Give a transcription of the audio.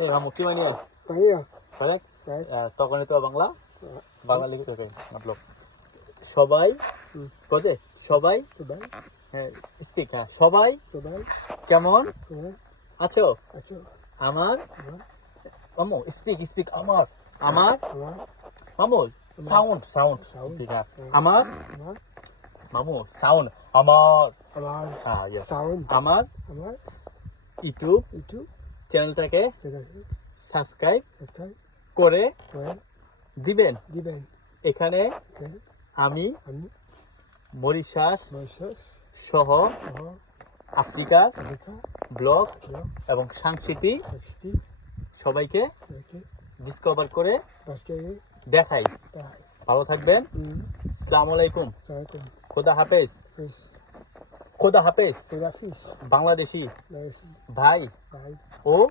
kamu gimana? Kaya. Balik? Right. তখন তো বাংলা বাংলা লিখতে হবে মতলব সবাই বোঝে সবাই Sabay. স্পিক হ্যাঁ সবাই Sabay. কেমন Sabay. আছো Acho. আমার Aman. মামু স্পিক আমার আমার Aman. মামু সাউন্ড Sound. ঠিক আছে আমার Aman. মামু সাউন্ড আমার Aman. হ্যাঁ yes Sound. আমার Aman. YouTube Itu. চ্যানেলটাকে Jadi. Subscribe Sekai. করে Kaya. দিবেন Diben. এখানে Okay. আমি Ani. Mauritius Mauritius. সহ Oh. আফ্রিকার Afrika. Blog Ya. এবং সাংস্কৃতিক Pasti. সবাইকে Okay. ডিসকভার করে Pasti. দেখাই Dah. ভালো থাকবেন আসসালামু আলাইকুম Assalamualaikum. খোদা হাফেজ Terus. খোদা হাফেজ Terafis. বাংলাদেশি Dari. ভাই Baik. ও Oh.